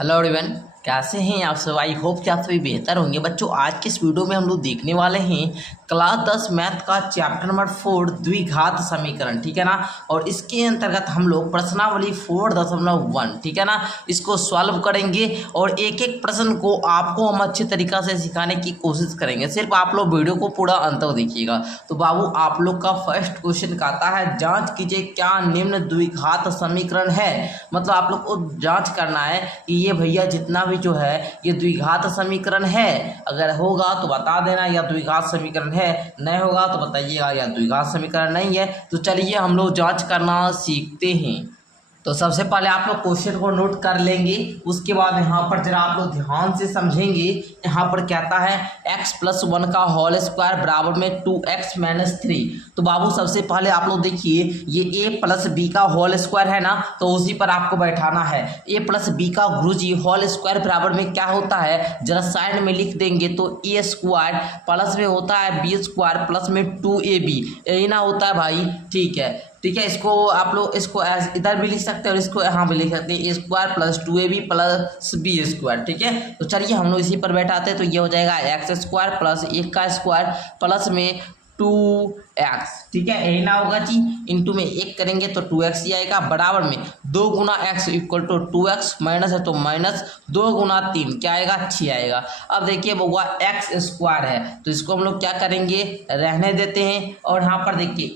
Hello everyone, कैसे हैं आप सब। आई होप कि आप सभी बेहतर होंगे। बच्चों, आज के इस वीडियो में हम लोग देखने वाले हैं क्लास 10 मैथ का चैप्टर नंबर 4 द्विघात समीकरण, ठीक है ना। और इसके अंतर्गत हम लोग प्रश्नावली 4.1, ठीक है ना, इसको सॉल्व करेंगे और एक एक प्रश्न को आपको हम अच्छे तरीक़ा से सिखाने की कोशिश करेंगे। सिर्फ आप लोग वीडियो को पूरा अंत तक देखिएगा। तो बाबू, आप लोग का फर्स्ट क्वेश्चन कहता है जांच कीजिए क्या निम्न द्विघात समीकरण है। मतलब आप लोग को जांच करना है कि ये भैया जितना भी जो है ये द्विघात समीकरण है। अगर होगा तो बता देना या द्विघात समीकरण है, नहीं होगा तो बताइएगा या द्विघात समीकरण नहीं है। तो चलिए हम लोग जांच करना सीखते हैं। तो सबसे पहले आप लोग क्वेश्चन को नोट कर लेंगे, उसके बाद यहाँ पर जरा आप लोग ध्यान से समझेंगे। यहाँ पर कहता है x+1 का होल स्क्वायर बराबर में 2x-3। तो बाबू सबसे पहले आप लोग देखिए, ये a+b का होल स्क्वायर है ना, तो उसी पर आपको बैठाना है। a+b का गुरुजी होल स्क्वायर बराबर में क्या होता है, जरा साइड में लिख देंगे तो a² प्लस में होता है b² प्लस में 2ab, यही ना होता है भाई। ठीक है, ठीक है। इसको आप लोग इसको इधर भी लिख सकते हैं और इसको यहाँ भी लिख सकते हैं, a² plus 2ab plus b²। ठीक है, तो चलिए हम लोग इसी पर बैठाते हैं। तो ये हो जाएगा x² प्लस 1 का स्क्वायर प्लस में 2x, ठीक है, यही ना होगा जी। इंटू में 1 करेंगे तो 2x ही आएगा, बराबर में 2 गुना x equal to 2x, minus है तो माइनस 2 गुना 3 क्या आएगा, 6 आएगा। अब देखिए बउआ x² है तो इसको हम लोग क्या करेंगे, रहने देते हैं। और यहाँ पर देखिए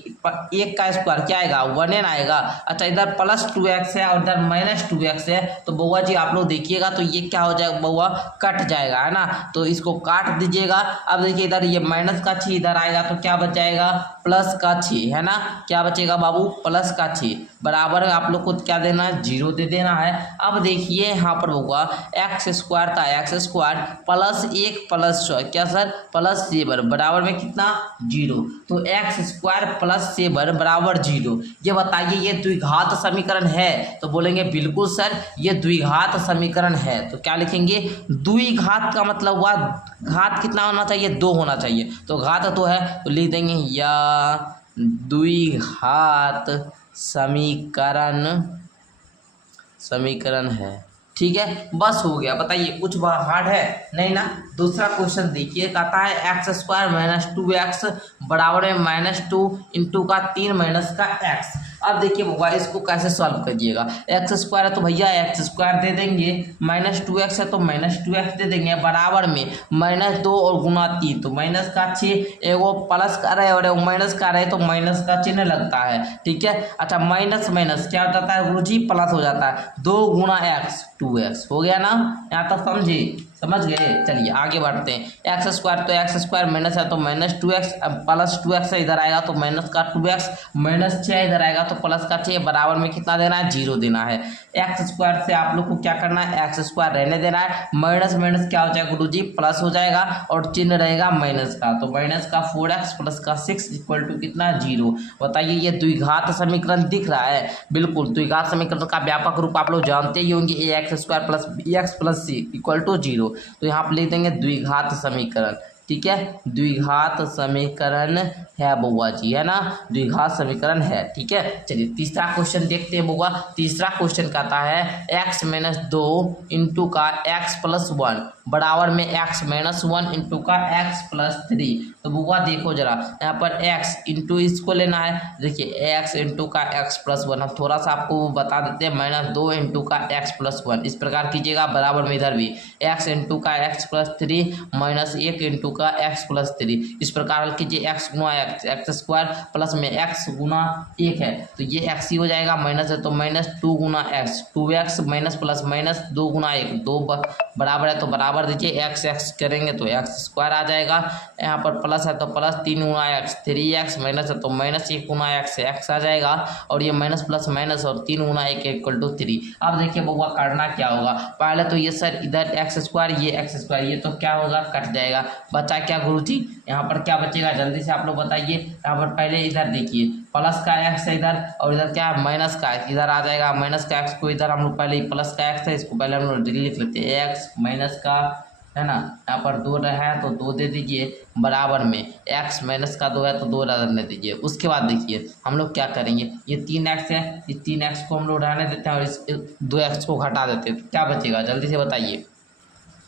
1 का स्क्वायर क्या आएगा, 1n आएगा। अच्छा, इधर प्लस 2x है और इधर माइनस 2x है, तो बउआ जी आप लोग देखिएगा तो ये क्या हो जाएगा बउआ, कट जाएगा, है ना। तो इसको काट दीजिएगा। अब देखिए इधर ये माइनस का 6 इधर आएगा तो क्या बच जाएगा, प्लस का 6, है ना। क्या बचेगा बाबू, प्लस का 6, बराबर आप लोग को क्या देना है, 0 दे देना है। अब देखिए यहाँ पर होगा x² था, x² प्लस 1 प्लस क्या सर, प्लस 7 बराबर में कितना, 0। तो x² प्लस 7 बराबर 0। ये बताइए ये द्विघात समीकरण है। तो बोलेंगे बिल्कुल सर ये द्विघात समीकरण है। तो क्या लिखेंगे, द्विघात का मतलब हुआ घात कितना होना चाहिए, 2 होना चाहिए। तो घात 2 है तो लिख देंगे या द्विघात समीकरण है। ठीक है, बस हो गया। बताइए कुछ हार्ड है नहीं ना। दूसरा क्वेश्चन देखिए, कहता है x² माइनस 2x बराबर में -2 इंटू का 3 माइनस का x। अब देखिए बउआ इसको कैसे सॉल्व करिएगा, x² है तो भैया x² दे देंगे, -2x है तो -2x दे देंगे, बराबर में -2 और गुना 3 तो माइनस का 6, एगो प्लस का रहे और एगो माइनस का रहे तो माइनस का चिन्ह लगता है। ठीक है, अच्छा माइनस माइनस क्या हो जाता है गुरुजी, प्लस हो जाता है, 2 गुना x 2x हो गया ना। यहाँ तक समझे, समझ गए। चलिए आगे बढ़ते हैं। x² तो x² माइनस है तो -2x, प्लस 2x इधर आएगा तो माइनस का 2x, माइनस 6 इधर आएगा तो प्लस का 6, बराबर में कितना देना है, 0 देना है। x² से आप लोग को क्या करना है, x² रहने देना है, माइनस माइनस क्या हो जाएगा गुरुजी, प्लस हो जाएगा और चिन्ह रहेगा माइनस का। तो माइनस का 4x प्लस का 6 इक्वल टू कितना, 0। बताइए ये द्विघात समीकरण दिख रहा है। बिल्कुल, द्विघात समीकरण का व्यापक रूप आप लोग जानते ही होंगे, ax² plus bx plus c equal to 0। तो यहाँ पर लिख देंगे द्विघात समीकरण। ठीक है, द्विघात समीकरण है बउआ जी, है ना, द्विघात समीकरण है। ठीक है, चलिए तीसरा क्वेश्चन देखते हैं बउआ। तीसरा क्वेश्चन कहता है x-2 इंटू का x+1 बराबर में x-1 इंटू का x+3। तो बुआ देखो जरा यहाँ पर x इंटू इसको लेना है। देखिए x इंटू का x+1, हम थोड़ा सा आपको बता देते हैं, -2 इंटू का x+1 इस प्रकार कीजिएगा, बराबर में इधर भी x इंटू का x+3 -1 इंटू का x+3 इस प्रकार कीजिए। x गुना x² प्लस में x गुना 1 है तो ये x ही हो जाएगा, माइनस है तो -2 गुना x 2x minus plus minus 2 गुना 1 2 बराबर है तो बराबर दीजिए, x करेंगे तो x² आ जाएगा। यहाँ पर प्लस है तो प्लस 3 गुना x 3x, माइनस है तो माइनस 1 गुना x आ जाएगा। और ये माइनस प्लस माइनस और 3 गुना 1 इक्वल टू 3। अब देखिए बउआ करना क्या होगा, पहले तो ये सर इधर x² ये x² ये तो क्या होगा, कट जाएगा। बचा क्या गुरुजी, यहाँ पर क्या बचेगा जल्दी से आप लोग बताइए। यहाँ पर पहले इधर देखिए प्लस का x है इधर और इधर क्या है माइनस का, इधर आ जाएगा माइनस का x को, इधर हम लोग पहले प्लस का x है इसको पहले हम लोग लिख लेते हैं, x माइनस का है ना। यहाँ पर 2 है तो 2 दे दीजिए, बराबर में x माइनस का 2 है तो 2 रहने दीजिए। उसके बाद देखिए हम लोग क्या करेंगे, ये 3x है, इस 3x को हम लोग रहने देते हैं और इस 2x को घटा देते हैं, तो क्या बचेगा जल्दी से बताइए।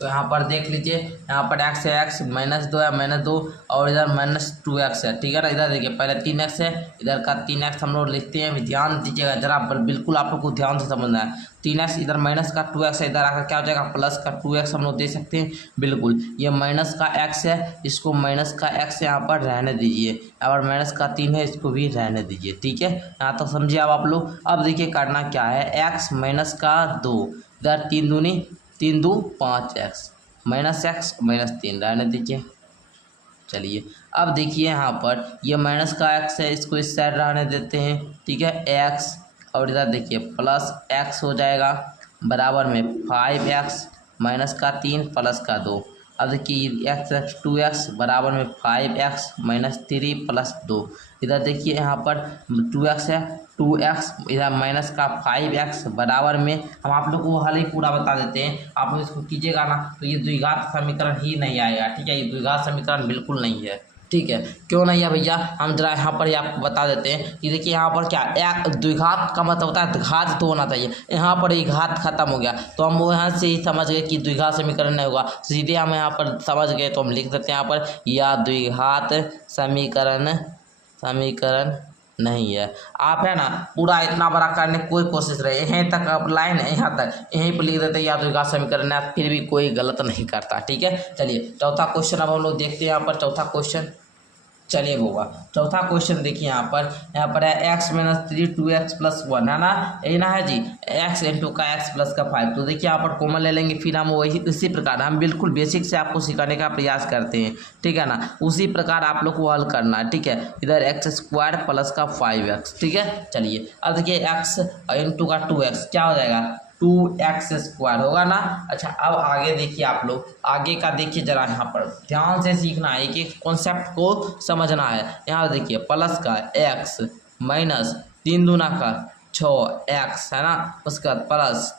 तो यहाँ पर देख लीजिए, यहाँ पर x है, x -2 है, -2, और इधर -2x है, ठीक है ना। इधर देखिए पहले 3x है, इधर का 3x हम लोग लिखते हैं, ध्यान दीजिएगा जरा, बिल्कुल आप लोग को ध्यान से समझना है। 3x इधर माइनस का 2x है, इधर आकर क्या हो जाएगा प्लस का 2x हम लोग दे सकते हैं, बिल्कुल। ये माइनस का x है, इसको माइनस का x यहाँ पर रहने दीजिए, और माइनस का 3 है, इसको भी रहने दीजिए, ठीक है। यहाँ तो समझिए अब आप लोग। अब देखिए करना क्या है, x माइनस का 2, इधर 3 दूनी 3 2 5x -x -3 रहने दीजिए। चलिए अब देखिए यहाँ पर ये माइनस का x है, इसको इस साइड रहने देते हैं, ठीक है, x, और इधर देखिए प्लस x हो जाएगा, बराबर में 5x -3 प्लस का 2। अब देखिए x 2x बराबर में 5x -3 प्लस 2। इधर देखिए यहाँ पर 2x है, 2x इधर माइनस का 5x बराबर में, हम आप लोग को हल ही पूरा बता देते हैं, आप लोग इसको कीजिएगा ना तो ये द्विघात समीकरण ही नहीं आएगा, ठीक है। ये द्विघात समीकरण बिल्कुल नहीं है, ठीक है। क्यों नहीं है भैया, हम जरा यहाँ पर ही आपको बता देते हैं कि देखिए यहाँ पर क्या द्विघात का मतलब होता है घात तो होना चाहिए, यहाँ पर ये घात खत्म हो गया तो हम वो यहाँ से ही समझ गए कि द्विघात समीकरण नहीं होगा, सीधे हम यहाँ पर समझ गए तो हम लिख देते हैं यहाँ पर, या द्विघात समीकरण नहीं है। आप है ना पूरा इतना बड़ा करने की कोई कोशिश रहे, यहीं तक अब लाइन है, यहाँ तक यहीं पर लिख देते हैं या द्विघात समीकरण है, फिर भी कोई गलत नहीं करता, ठीक है। चलिए चौथा क्वेश्चन अब हम लोग देखते हैं, यहाँ पर चौथा क्वेश्चन। चलिए होगा चौथा क्वेश्चन, देखिए यहाँ पर है x -3 2x + 1, है ना, यही ना है जी, x इंटू का x प्लस का 5। तो देखिए यहाँ पर कॉमन ले लेंगे, फिर हम वही इसी प्रकार हम बिल्कुल बेसिक से आपको सिखाने का प्रयास करते हैं, ठीक है ना। उसी प्रकार आप लोग को हल करना है, ठीक है। इधर x² प्लस का 5x, ठीक है। चलिए अब देखिए x इंटू का 2x क्या हो जाएगा, 2x² होगा ना। अच्छा अब आगे देखिए, आप लोग आगे का देखिए जरा, यहाँ पर ध्यान से सीखना है, एक कॉन्सेप्ट को समझना है। यहाँ देखिए प्लस का x माइनस 3 दूना का 6x, है ना, उसके बाद प्लस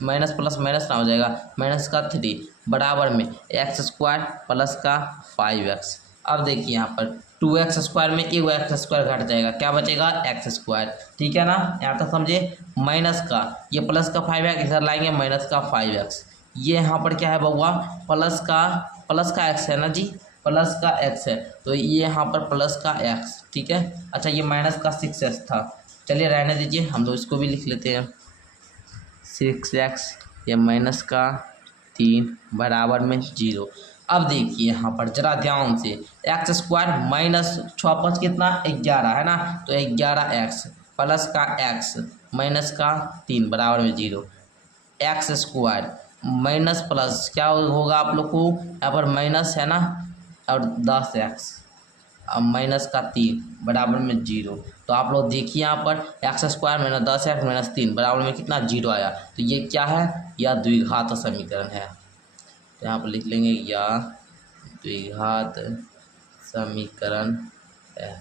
माइनस प्लस माइनस ना हो जाएगा, माइनस का 3 बराबर में x² प्लस का 5x। अब देखिए यहाँ पर 2x² में एक x² घट जाएगा, क्या बचेगा x², ठीक है ना। यहाँ तक समझे, माइनस का ये प्लस का 5x इधर लाएंगे, माइनस का 5x, ये यहाँ पर क्या है बउआ, प्लस का x है ना जी, प्लस का x है, तो ये यहाँ पर प्लस का x, ठीक है। अच्छा ये माइनस का 6x था, चलिए रहने दीजिए, हम लोग इसको भी लिख लेते हैं 6x, ये माइनस का 3 बराबर में 0। अब देखिए यहाँ पर जरा ध्यान से, x² माइनस 6 5 कितना 11, है ना, तो 11x प्लस का x माइनस का 3 बराबर में 0, x² माइनस प्लस क्या होगा आप लोग को, यहाँ पर माइनस है ना, और 10x अब माइनस का 3 बराबर में 0। तो आप लोग देखिए यहाँ पर x² माइनस 10x माइनस 3 बराबर में कितना 0 आया, तो ये क्या है, या द्विघात समीकरण है। तो यहाँ पर लिख लेंगे या द्विघात समीकरण है।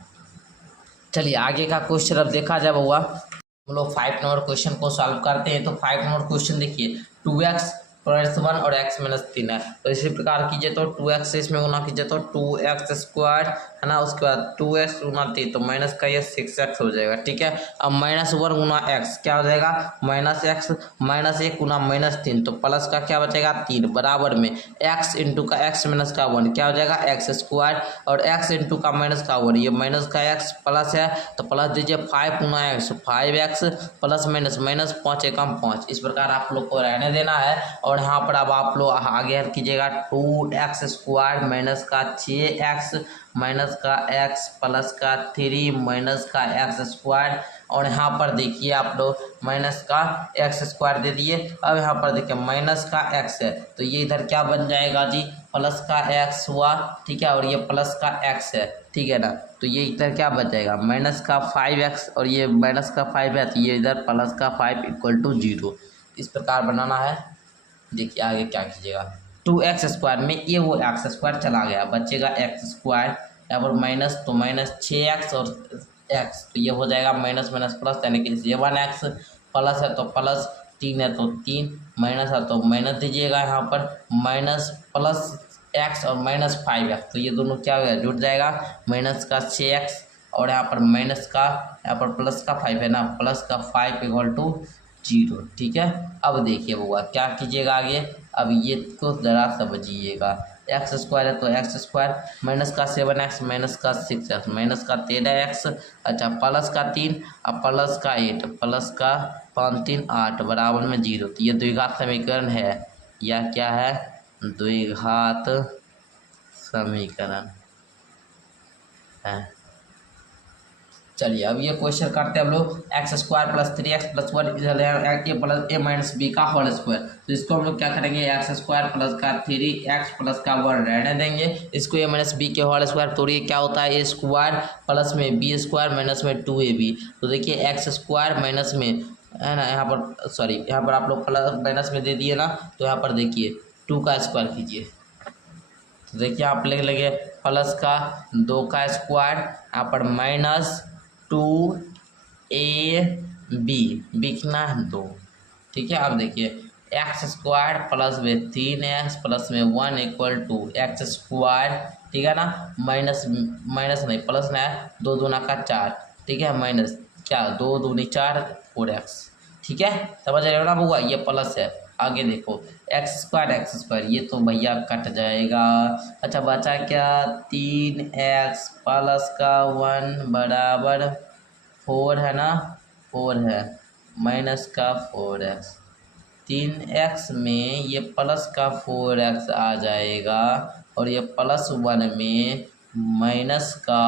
चलिए आगे का क्वेश्चन अब देखा जाए बउआ, हम लोग 5 नंबर क्वेश्चन को सॉल्व करते हैं। तो 5 नंबर क्वेश्चन देखिए, 2x + 1 और x - 3 है, तो इसी प्रकार कीजिए तो 2x से इसमें गुना कीजिए तो 2x², है ना, उसके बाद 2x गुना 3 तो माइनस का ये 6x हो जाएगा, ठीक है। अब -1 गुना x क्या हो जाएगा, -x -1 गुना -3 तो प्लस का क्या बचेगा 3 बराबर में x इंटू का x माइनस का 1 क्या हो जाएगा x² और x इंटू का माइनस का 1, ये माइनस का x प्लस है तो प्लस दीजिए 5 गुना x 5x plus minus minus 5 एकम 5, इस प्रकार आप लोग को रहने देना है। और यहाँ पर अब आप लोग आगे हल कीजिएगा, 2x² माइनस का 6x माइनस का x प्लस का 3 माइनस का x², और यहाँ पर देखिए आप लोग माइनस का x² दे दिए। अब यहाँ पर देखिए माइनस का x है तो ये इधर क्या बन जाएगा जी, प्लस का x हुआ, ठीक है, और ये प्लस का x है, ठीक है ना, तो ये इधर क्या बच जाएगा माइनस का 5x और ये माइनस का 5 है तो ये इधर प्लस का 5 = 0, इस प्रकार बनाना है। देखिए आगे क्या कीजिएगा, 2x² में ये वो x² चला गया, बचेगा x², यहाँ पर माइनस तो माइनस 6x और x, तो ये हो जाएगा माइनस माइनस प्लस, यानी कि 7x प्लस है तो प्लस 3 है तो 3, माइनस है तो माइनस दीजिएगा यहाँ पर, माइनस प्लस एक्स और माइनस 5x, तो ये दोनों क्या हो गया, जुट जाएगा, माइनस का 6x और यहाँ पर माइनस का, यहाँ पर प्लस का 5 है ना, प्लस का 5 इक्वल टू 0। ठीक है, अब देखिए बउआ क्या कीजिएगा आगे, अब ये को जरा समझिएगा, एक्स स्क्वायर है तो एक्स स्क्वायर, माइनस का 7x माइनस का 6x माइनस का 13x, अच्छा प्लस का 3 अब प्लस का 8 प्लस का 5 3 8 बराबर में 0। तो ये द्विघात समीकरण है, या क्या है, द्विघात समीकरण है। चलिए अब ये क्वेश्चन करते हैं हम लोग, x square plus 3x plus 1 इधर है ए प्लस ए माइनस बी का होल स्क्वायर, तो इसको हम लोग क्या करेंगे, एक्स स्क्वायर प्लस का 3x प्लस का 1 रहने देंगे, इसको ए माइनस बी के होल स्क्वायर तोड़िए, क्या होता है ए स्क्वायर प्लस में बी स्क्वायर माइनस में 2ab, तो देखिए एक्स स्क्वायर माइनस में है ना, यहाँ पर सॉरी यहाँ पर आप लोग प्लस माइनस में दे दिए ना, तो यहाँ पर देखिए 2 का स्क्वायर कीजिए, तो देखिए आप लिख लेंगे प्लस का 2 का स्क्वायर, यहाँ पर माइनस 2ab, बी कितना है 2। ठीक है, अब देखिए एक्स स्क्वायर प्लस में 3x प्लस में 1 इक्वल टू एक्स स्क्वायर, ठीक है ना, माइनस माइनस नहीं प्लस ना है, 2 दूना का 4, ठीक है, माइनस क्या 2 दूनी 4 4x, ठीक है, समझ रहे हो ना बुआ, ये प्लस है। आगे देखो एक्स स्क्वायर ये तो भैया कट जाएगा, अच्छा बचा क्या 3x प्लस का 1 बराबर 4 है ना, 4 है माइनस का 4x, 3x में ये प्लस का 4x आ जाएगा और ये प्लस 1 में माइनस का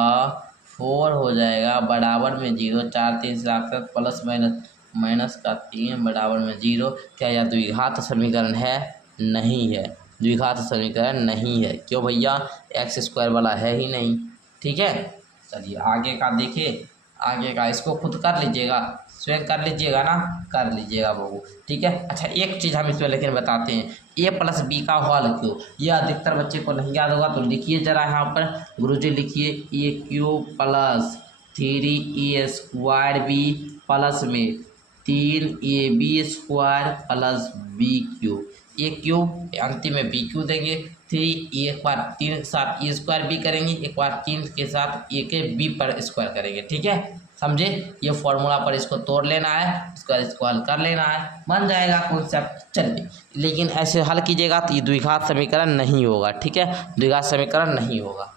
4 हो जाएगा बराबर में 0, 4 3 से आकर प्लस माइनस माइनस का 3 बराबर में 0। क्या यह द्विघात समीकरण है? नहीं है, द्विघात समीकरण नहीं है। क्यों भैया? एक्स स्क्वायर वाला है ही नहीं। ठीक है, चलिए आगे का देखिए, आगे का इसको खुद कर लीजिएगा, स्वयं कर लीजिएगा ना, कर लीजिएगा बबू। ठीक है, अच्छा एक चीज़ हम इसमें लेकिन बताते हैं, ए प्लस बी का होल क्यों, यह अधिकतर बच्चे को नहीं याद होगा, तो लिखिए जरा यहाँ पर, गुरुजी लिखिए A cube plus 3 A square B plus में 3ab square plus B cube, A cube अंतिम में बी क्यू देंगे, 3 एक बार 3 के साथ ए स्क्वायर बी करेंगे, एक बार 3 के साथ ए के बी पर स्क्वायर करेंगे। ठीक है, समझे, ये फॉर्मूला पर इसको तोड़ लेना है, इसको हल कर लेना है, बन जाएगा कॉन्सेप्ट। चलिए, लेकिन ऐसे हल कीजिएगा तो ये द्विघात समीकरण नहीं होगा। ठीक है, द्विघात समीकरण नहीं होगा।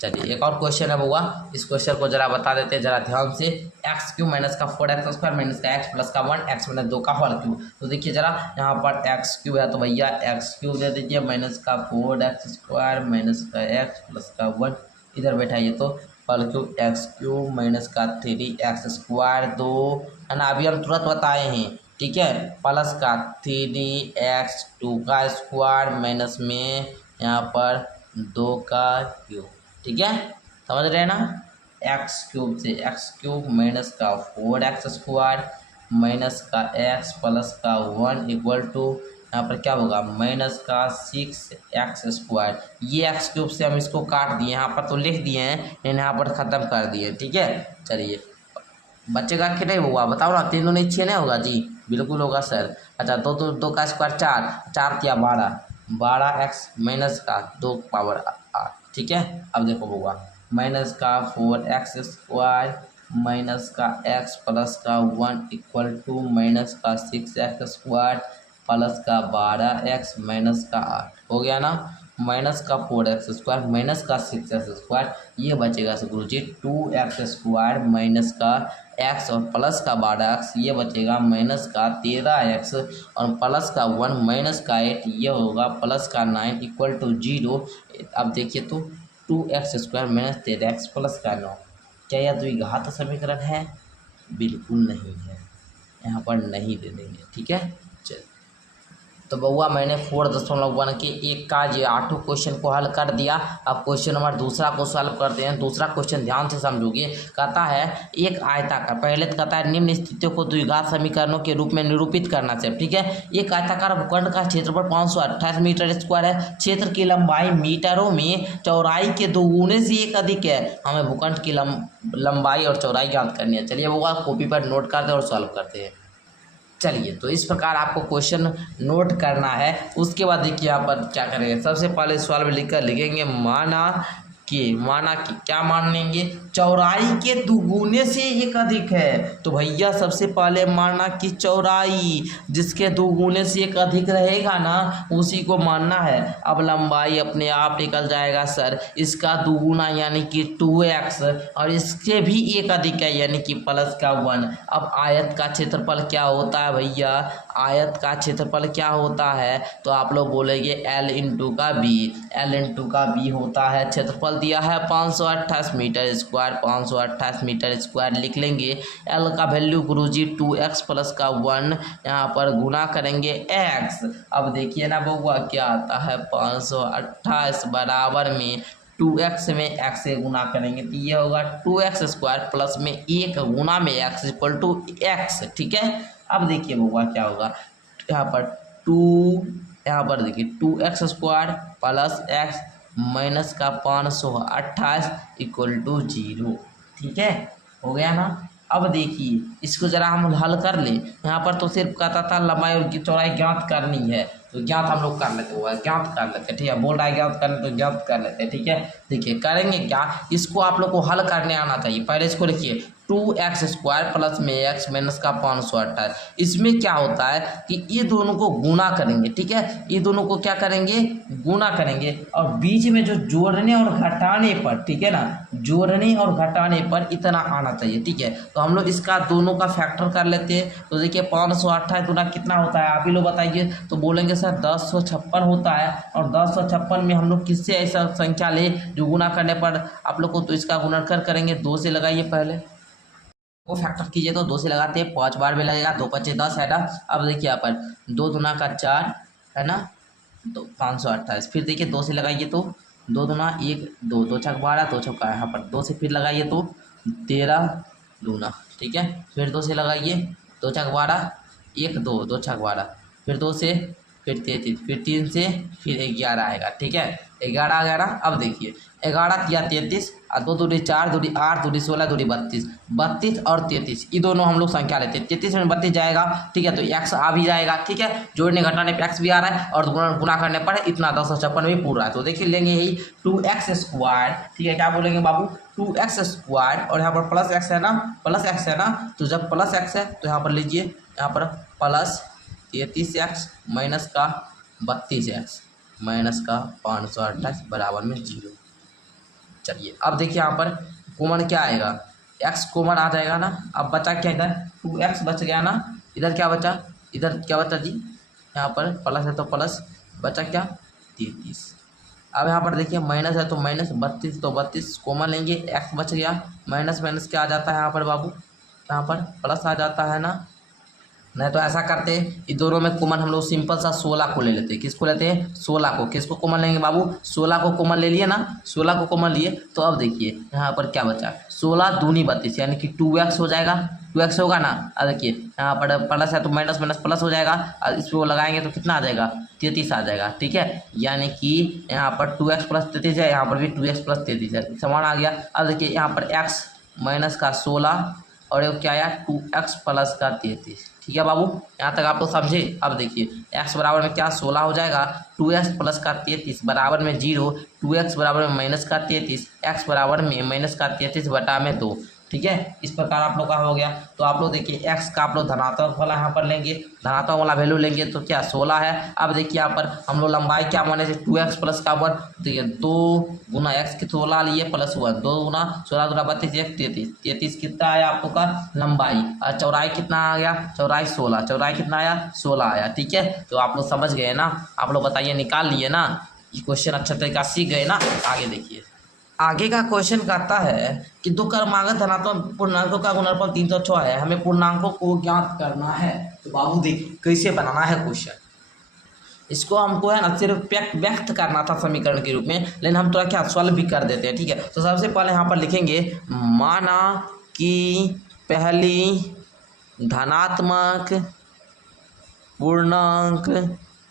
चलिए एक और क्वेश्चन है बउआ, इस क्वेश्चन को जरा बता देते हैं जरा ध्यान से, एक्स क्यू माइनस का 4x स्क्वायर माइनस का एक्स प्लस का 1 एक्स माइनस 2 का होल क्यू। तो देखिए जरा यहाँ पर एक्स क्यू है तो भैया एक्स क्यू दे दीजिए, माइनस का 4x स्क्वायर माइनस का एक्स प्लस का 1 इधर बैठाइए, तो whole Q X Q minus का 3x स्क्वायर 2 है ना, अभी हम तुरंत बताए हैं। ठीक है, प्लस का 3x 2 का स्क्वायर माइनस में यहाँ पर 2 का क्यूब। ठीक है, समझ रहे हैं ना, एक्स क्यूब से एक्स क्यूब माइनस का 4x स्क्वायर माइनस का एक्स प्लस का 1 इक्वल टू यहाँ पर क्या होगा माइनस का 6x स्क्वायर। ये एक्स क्यूब से हम इसको काट दिए, यहाँ पर तो लिख दिए हैं लेकिन यहाँ पर ख़त्म कर दिए। ठीक है, चलिए बच्चे का कि नहीं हुआ बताओ ना, 3 दूनी 6 नहीं होगा जी, बिल्कुल होगा सर। अच्छा 2 का स्क्वायर 4, 4 किया 12x माइनस का 2 पावर 8। ठीक है, अब देखो बउआ, माइनस का 4x स्क्वायर माइनस का x प्लस का 1 इक्वल टू माइनस का 6x स्क्वायर प्लस का 12x माइनस का 8 हो गया ना, माइनस का 4x स्क्वायर माइनस का 6x स्क्वायर, ये बचेगा से गुरुजी 2x स्क्वायर माइनस का x और प्लस का 12x, ये बचेगा माइनस का 13x और प्लस का 1 माइनस का 8, ये होगा प्लस का 9 इक्वल टू 0। अब देखिए तो 2x square minus 13x plus का 9, क्या यह द्विघात समीकरण है? बिल्कुल नहीं है, यहाँ पर नहीं दे देंगे। ठीक है, चलिए तो बउआ मैंने 4.1 के एक का ये 8 क्वेश्चन को हल कर दिया। अब क्वेश्चन नंबर दूसरा को सॉल्व करते हैं। दूसरा क्वेश्चन ध्यान से समझोगे, कहता है एक आयताकार, पहले तो कहता है निम्न स्थितियों को द्विघात समीकरणों के रूप में निरूपित करना चाहिए। ठीक है, एक आयताकार भूखंड का क्षेत्रफल 528 मीटर स्क्वायर है, क्षेत्र की लंबाई मीटरों में, चौड़ाई के 2 गुने से 1 अधिक है। हमें भूखंड की लंबाई और चौड़ाई ज्ञात करनी है। चलिए बउआ कॉपी पर नोट करते हैं और सॉल्व करते हैं। चलिए, तो इस प्रकार आपको क्वेश्चन नोट करना है। उसके बाद देखिए यहाँ पर क्या करेंगे, सबसे पहले सवाल में लिखेंगे माना कि क्या मान लेंगे, चौड़ाई के दुगुने से एक अधिक है। तो भैया सबसे पहले मानना कि चौड़ाई जिसके दुगुने से एक अधिक रहेगा ना उसी को मानना है। अब लंबाई अपने आप निकल जाएगा सर, इसका दुगुना यानी कि 2x और इसके भी एक अधिक है यानी कि प्लस का 1। अब आयत का क्षेत्रफल क्या होता है भैया, आयत का क्षेत्रफल क्या होता है, तो आप लोग बोलेंगे L इंटू का बी होता है। क्षेत्रफल दिया है 528 मीटर स्क्वायर, 528 मीटर स्क्वायर लिख लेंगे। L का वैल्यू गुरुजी 2x प्लस का 1, यहाँ पर गुना करेंगे x। अब देखिए ना बउआ क्या आता है, 528 बराबर में 2x में x से गुना करेंगे तो ये होगा 2x स्क्वायर प्लस में 1 गुना में x इक्वल टू x। ठीक है, अब देखिए बउआ क्या होगा, यहाँ पर 2, यहाँ पर देखिए 2x square plus x minus का 528 इक्वल टू 0। ठीक है, हो गया ना। अब देखिए इसको जरा हम हल कर ले, यहाँ पर तो सिर्फ कहता था लंबाई और चौड़ाई ज्ञात करनी है, तो ज्ञात हम लोग कर लेते हुआ ज्ञात कर लेते। ठीक है, बोल रहा है ज्ञात करने तो ज्ञात कर लेते। ठीक है, देखिए करेंगे क्या, इसको आप लोग को हल करने आना चाहिए। पहले इसको लिखिए 2x स्क्वायर प्लस में x माइनस का 528। इसमें क्या होता है कि ये दोनों को गुना करेंगे। ठीक है, ये दोनों को क्या करेंगे, गुना करेंगे और बीच में जो जोड़ने और घटाने पर, ठीक है ना, जोड़ने और घटाने पर इतना आना चाहिए। ठीक है, तो हम लोग इसका दोनों का फैक्टर कर लेते हैं। तो देखिए 528 गुना कितना होता है, आप ही लोग बताइए। तो बोलेंगे सर 1056 होता है, और 1056 में हम लोग किससे ऐसा संख्या ले जो गुना करने पर आप लोग को, तो इसका गुणनखंड करेंगे 2 से लगाइए, पहले वो फैक्टर कीजिए तो 2 से लगाते हैं 5 बार भी लगेगा, 2 5 10 है ना। अब देखिए यहाँ पर 2 दूना का 4 है ना, तो 528। फिर देखिए 2 से लगाइए तो 2 दूना 1 2 2 छक 12 2 छक्का, यहाँ पर 2 से फिर लगाइए तो 13 दूना। ठीक है, फिर 2 से लगाइए 2 छक 12 1 2 2 छक 12, फिर 2 से फिर 33, फिर 3 से फिर 11 आएगा। ठीक है, 11 आ गया ना। अब देखिए 11 या 33 और 2 दूनी 4 दूनी 8 दूनी 16 दूनी 32, 32 और 33 ये दोनों हम लोग संख्या लेते हैं। 33 में 32 जाएगा, ठीक है, तो x आ भी जाएगा। ठीक है, जोड़ने घटाने पे x भी आ रहा है और गुना करने पर इतना 1056 भी पूरा है। तो देखिए लेंगे यही 2x स्क्वायर। ठीक है, क्या बोलेंगे बाबू, 2x स्क्वायर और यहाँ पर प्लस x है ना, प्लस x है ना, तो जब प्लस x है तो यहाँ पर लीजिए, यहाँ पर प्लस 33x माइनस का 32x माइनस का 528 बराबर में 0। चलिए अब देखिए यहाँ पर कॉमन क्या आएगा, x कॉमन आ जाएगा ना। अब बचा क्या, इधर 2x बच गया ना, इधर क्या बचा, इधर क्या बचा जी, यहाँ पर प्लस है तो प्लस, बचा क्या 33। अब यहाँ पर देखिए माइनस है तो माइनस, 32 तो 32 कॉमन लेंगे, x बच गया, माइनस माइनस क्या आ जाता है यहाँ पर बाबू, यहाँ पर प्लस आ जाता है ना। नहीं तो ऐसा करते हैं, इन दोनों में कॉमन हम लोग सिंपल सा 16 को ले लेते हैं। किसको लेते हैं, 16 को। किसको कॉमन लेंगे बाबू, 16 को कॉमन ले लिए ना, 16 को कॉमन लिए। तो अब देखिए यहाँ पर क्या बचा, 16 दूनी 32 यानी कि 2x हो जाएगा, 2x होगा ना। अब देखिए यहाँ पर प्लस है तो माइनस माइनस प्लस हो जाएगा, और इसको लगाएंगे तो कितना आ जाएगा, 33 आ जाएगा। ठीक है, यानी कि यहाँ पर 2x प्लस 33 है, यहाँ पर भी 2x प्लस 33 है, समान आ गया। अब देखिए यहाँ पर x माइनस का 16 और ये क्या आया 2x प्लस का 33। ठीक है बाबू, यहाँ तक आप लोग समझे। अब देखिए x बराबर में क्या 16 हो जाएगा, 2x प्लस का 33 बराबर में 0, 2x बराबर में माइनस का 33, x बराबर में माइनस का 33 बटा में 2। ठीक है, इस प्रकार आप लोग का हो गया। तो आप लोग देखिए x का आप लोग धनात्मक वाला यहाँ पर लेंगे, धनात्मक वाला वैल्यू लेंगे तो क्या 16 है। अब देखिए यहाँ पर हम लोग लंबाई क्या माने थे, 2x प्लस का 1, देखिए 2 गुना x की 16 लिए प्लस 1, 2 गुना 16 गुना 32 1 33, 33 कितना आया आपको का लंबाई, और चौड़ाई कितना आ गया, चौड़ाई 16, चौड़ाई कितना आया 16 आया। ठीक है, तो आप लोग समझ गए ना, आप लोग बताइए निकाल लिए ना, ये क्वेश्चन अच्छा तरीका सीख गए ना। आगे देखिए, आगे का क्वेश्चन कहता है कि दो क्रमागत धनात्मक पूर्णांकों का गुणनफल 306 है, हमें पूर्णांकों को ज्ञात करना है। तो बाबू देखिए कैसे बनाना है क्वेश्चन, इसको हमको है ना सिर्फ व्यक्त करना था समीकरण के रूप में, लेकिन हम थोड़ा क्या सॉल्व भी कर देते हैं। ठीक है, तो सबसे पहले यहाँ पर लिखेंगे माना कि पहली धनात्मक पूर्णांक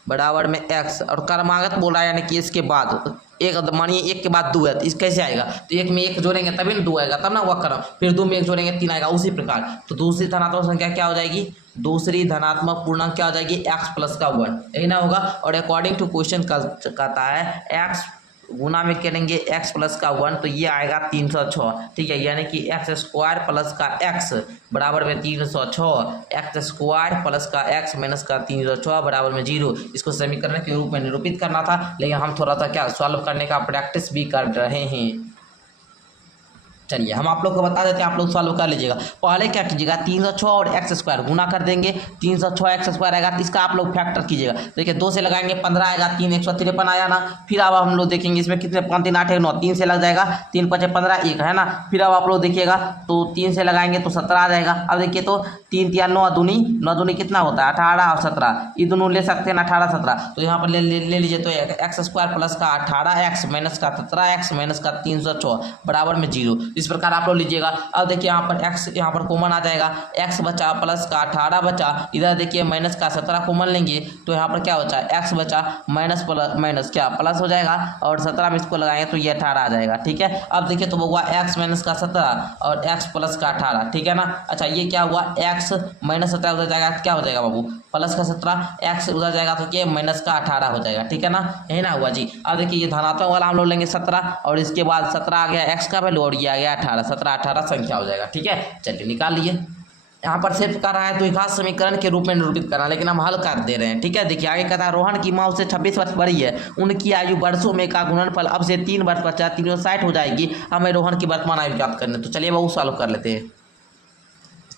बराबर में x और क्रमागत बोल रहा है, यानी कि इसके बाद एक, मानिए 1 के बाद 2 है, तो इस कैसे आएगा, तो 1 में 1 जोड़ेंगे तभी ना 2 आएगा, तब ना वह क्रम, फिर 2 में 1 जोड़ेंगे 3 आएगा। उसी प्रकार तो दूसरी धनात्मक संख्या क्या हो जाएगी दूसरी धनात्मक पूर्णांक क्या हो जाएगी, एक्स प्लस का 1, यही ना होगा। और अकॉर्डिंग टू क्वेश्चन कहता है एक्स गुना में करेंगे एक्स प्लस का 1, तो ये आएगा 306, ठीक है। यानी कि एक्स स्क्वायर प्लस का एक्स बराबर में 306, एक्स स्क्वायर प्लस का एक्स माइनस का 306 बराबर में 0। इसको समीकरण के रूप में निरूपित करना था, लेकिन हम थोड़ा सा क्या सॉल्व करने का प्रैक्टिस भी कर रहे हैं। चलिए हम आप लोग को बता देते हैं, आप लोग सॉल्व कर लीजिएगा। पहले क्या कीजिएगा, 306 और एक्स स्क्वायर गुना कर देंगे, 306 एक्स स्क्वायर आएगा, इसका आप लोग फैक्टर कीजिएगा। देखिए 2 से लगाएंगे 15 आएगा, 3 153 आया ना। फिर अब हम लोग देखेंगे इसमें कितने 5 3 8 1 9, 3 से लग जाएगा, 3 5 15 1 है ना। फिर अब आप लोग देखिएगा तो 3 से लगाएंगे तो 17 आ जाएगा। अब देखिए तो 3 3 9 दूनी, 9 दूनी कितना होता है 18 और 17, ये दोनों ले सकते हैं ना 18 17, तो यहाँ पर ले लीजिए। तो एक्स स्क्वायर प्लस का 18 एक्स माइनस का 17 एक्स माइनस का 306 बराबर में 0। इस प्रकार आप लोग लीजिएगा। अब देखिए यहाँ पर x यहाँ पर कॉमन आ जाएगा, x बचा प्लस का 18 बचा, इधर देखिए माइनस का 17 कॉमन लेंगे तो यहाँ पर क्या बचा x बचा माइनस माइनस क्या प्लस हो जाएगा, और 17 में इसको लगाएंगे तो ये 18 आ जाएगा, ठीक है। अब देखिए तो हुआ x माइनस का 17 और x प्लस का 18, ठीक है ना। अच्छा ये क्या हुआ, x माइनस 17 उधर जाएगा क्या हो जाएगा बाबू, प्लस का 17, x उधर जाएगा तो क्या माइनस का 18 हो जाएगा, ठीक है ना, यही ना हुआ जी। अब देखिए ये धनात्मक वाला हम लोग लेंगे 17, और इसके बाद 17 आ गया x का वैल्यू, और ये आ गया 18, 17 18 संख्या हो जाएगा, ठीक है। चलिए निकाल लिए। यहाँ पर सिर्फ कर रहा है द्विघात समीकरण के रूप में निरूपित करना, लेकिन हम हल कर दे रहे हैं, ठीक है। देखिए आगे कहता है रोहन की माँ उससे 26 वर्ष बड़ी है, उनकी आयु वर्षों में का गुणनफल अब से 3 वर्ष पश्चात 360 हो जाएगी, हमें रोहन की वर्तमान आयु प्राप्त करनी। तो चलिए वो सॉल्व कर लेते हैं।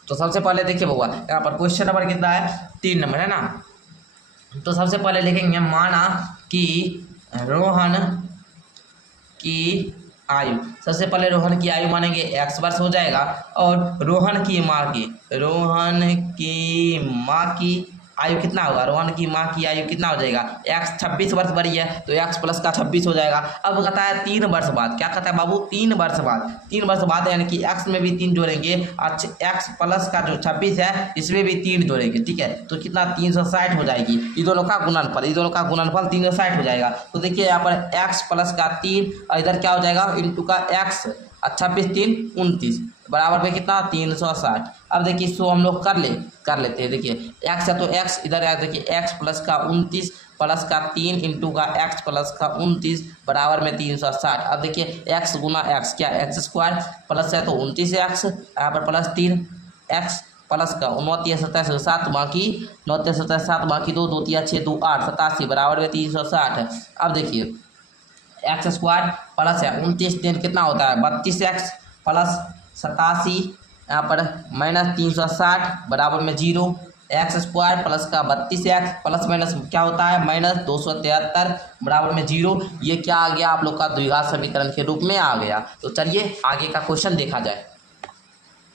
तो सबसे पहले देखिए बउआ यहाँ पर क्वेश्चन नंबर कितना है, 3 नंबर है ना। तो सबसे पहले लिखेंगे माना कि रोहन की आयु, सबसे पहले रोहन की आयु मानेंगे x वर्ष हो जाएगा, और रोहन की माँ की आयु कितना होगा, रोहन की माँ की आयु कितना हो जाएगा, x 26 वर्ष बड़ी है तो x प्लस का 26 हो जाएगा। अब कहता है 3 वर्ष बाद, क्या कहता है बाबू 3 वर्ष बाद, 3 वर्ष बाद यानी कि x में भी 3 जोड़ेंगे, अच्छा x प्लस का जो 26 है इसमें भी 3 जोड़ेंगे, ठीक है। तो कितना 360 हो जाएगी, ये दोनों का गुणनफल 360 हो जाएगा। तो देखिए यहाँ पर x प्लस का 3 और इधर क्या हो जाएगा इंटू का x, 26 3 29 बराबर में कितना 360। अब देखिए इसको हम लोग कर लेते हैं। देखिए x है तो x इधर है, देखिए x प्लस का 29 प्लस का 3 इंटू का x प्लस का 29 बराबर में 360। अब देखिए x गुना x क्या x स्क्वायर प्लस है तो 29x, यहाँ पर प्लस 3 x प्लस का 29 27 7 बाकी 29 27 7 बाकी 2 2 3 6 2 8 87 बराबर में 360। अब देखिए एक्स स्क्वायर प्लस है 29 दिन कितना होता है 32x प्लस 87, यहाँ पर माइनस 360 बराबर में 0, एक्स स्क्वायर प्लस का 32x प्लस माइनस क्या होता है माइनस 273 बराबर में 0। ये क्या आ गया आप लोग का द्विघात समीकरण के रूप में आ गया। तो चलिए आगे का क्वेश्चन देखा जाए।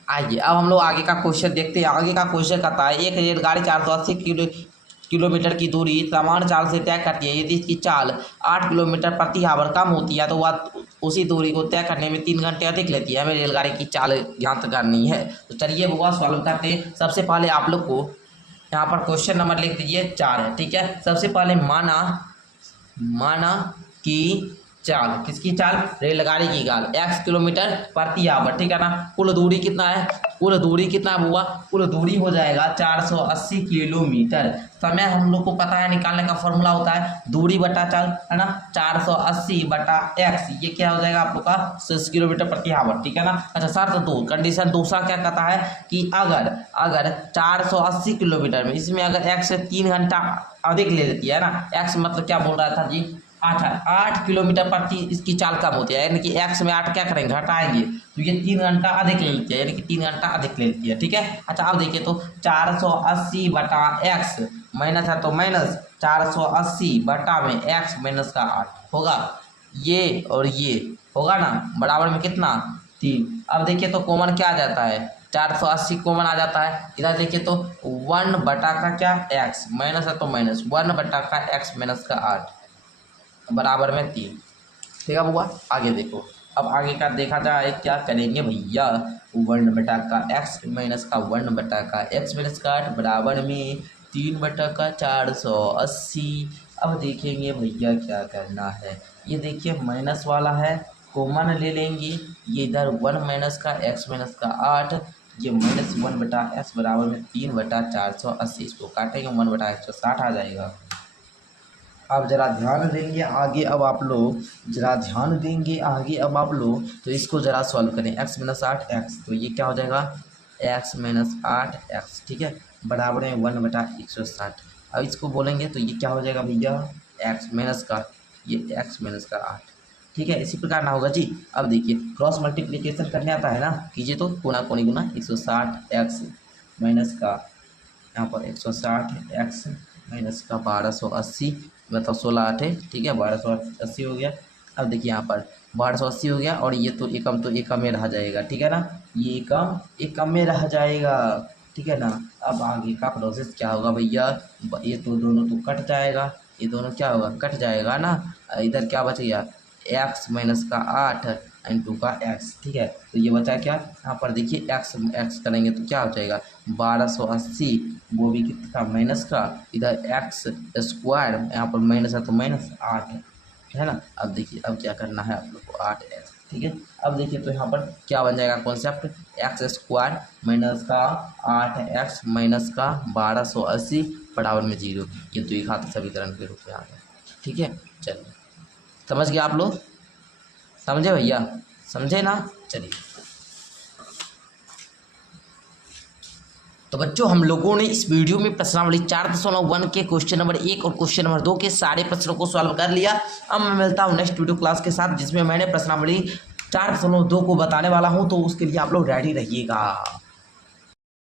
आइए अब हम लोग आगे का क्वेश्चन देखते हैं। आगे का क्वेश्चन कहता है एक रेलगाड़ी 480 किलोमीटर की दूरी समान चाल से तय करती है, यदि इसकी चाल 8 किलोमीटर प्रति आवर कम होती है तो वह उसी दूरी को तय करने में 3 घंटे अधिक लेती है। हमें रेलगाड़ी की चाल ज्ञात करनी है। तो चलिए वो सॉल्व करते हैं। सबसे पहले आप लोग को यहाँ पर क्वेश्चन नंबर लिख दीजिए 4 है, ठीक है। सबसे पहले माना कि चाल, किसकी चाल रेलगाड़ी की चाल x किलोमीटर प्रति आवर, ठीक है ना। कुल दूरी कितना है, कुल दूरी कितना हुआ, कुल दूरी हो जाएगा 480 किलोमीटर। समय हम लोग को पता है निकालने का फॉर्मूला होता है दूरी बटा चाल, है ना। 480 बटा x ये क्या हो जाएगा आप लोग का 6 किलोमीटर प्रति आवर, ठीक है ना। अच्छा शर्त 2 कंडीशन दूसरा क्या कहता है कि अगर 480 किलोमीटर में इसमें अगर x से 3 घंटा अधिक ले लेती है ना, x मतलब क्या बोल रहा था जी 8 किलोमीटर प्रति इसकी चाल कम होती है, यानी कि x में 8 क्या करेंगे घटाएंगे तो ये 3 घंटा अधिक ले लेती है, यानी कि 3 घंटा अधिक ले लेती है, ठीक है। अच्छा अब देखिए तो 480 बटा x माइनस है तो माइनस 480 बटा में x माइनस का 8 होगा, ये और ये होगा ना बराबर में कितना 3। अब देखिए तो कॉमन क्या आ जाता है 480 कॉमन आ जाता है। इधर देखिए तो 1 बटा का क्या x माइनस है तो माइनस 1 बटा का x माइनस का 8 बराबर में 3, ठीक है बुआ। आगे देखो, अब आगे का देखा जाए क्या करेंगे भैया 1 बटा का x माइनस का 1 बटा का x माइनस का 8 बराबर में 3 बटा का 480। अब देखेंगे भैया क्या करना है, ये देखिए माइनस वाला है कॉमन ले लेंगे, ये इधर 1 माइनस का x माइनस का 8 ये -1/x बराबर में 3/480, इसको काटेंगे 1/160 आ जाएगा। अब जरा ध्यान देंगे आगे, अब आप लोग जरा ध्यान देंगे आगे, अब आप लोग तो इसको जरा सॉल्व करें। x - 8x, तो ये क्या हो जाएगा x - 8x, ठीक है, बराबर में 1/160। अब इसको बोलेंगे तो ये क्या हो जाएगा भैया x माइनस का ये x माइनस का 8, ठीक है, इसी प्रकार ना होगा जी। अब देखिए क्रॉस मल्टीप्लिकेशन करने आता है ना, कीजिए तो कोना कोनी गुना 160x माइनस का यहाँ पर 160x माइनस का 1280, मतलब 16 8, ठीक है, 1280 हो गया। अब देखिए यहाँ पर 1280 हो गया और ये तो एकम में रह जाएगा, ठीक है ना, ये एकम में रह जाएगा, ठीक है ना। अब आगे का प्रोसेस क्या होगा भैया, ये तो दोनों तो कट जाएगा, ये दोनों क्या होगा कट जाएगा ना, इधर क्या बच गया x माइनस का 8 एंड 2 का x, ठीक है, तो ये बचा क्या यहाँ पर देखिए x करेंगे तो क्या हो जाएगा 1280, वो भी कितना माइनस का, इधर x स्क्वायर यहाँ पर माइनस है तो -8 है ना। अब देखिए अब क्या करना है आप लोग को 8x, ठीक है। अब देखिए तो यहाँ पर क्या बन जाएगा कॉन्सेप्ट, x स्क्वायर माइनस का 8x माइनस का 1280 बराबर में 0, ये द्विघात समीकरण के रूप में आ गया, ठीक है। चलिए समझ गए आप लोग, समझे भैया, समझे ना। चलिए तो बच्चों हम लोगों ने इस वीडियो में प्रश्नावली 4.1 के क्वेश्चन नंबर 1 और क्वेश्चन नंबर 2 के सारे प्रश्नों को सॉल्व कर लिया। अब मैं मिलता हूँ नेक्स्ट वीडियो क्लास के साथ, जिसमें मैंने प्रश्नावली 4.2 को बताने वाला हूँ, तो उसके लिए आप लोग रेडी रहिएगा।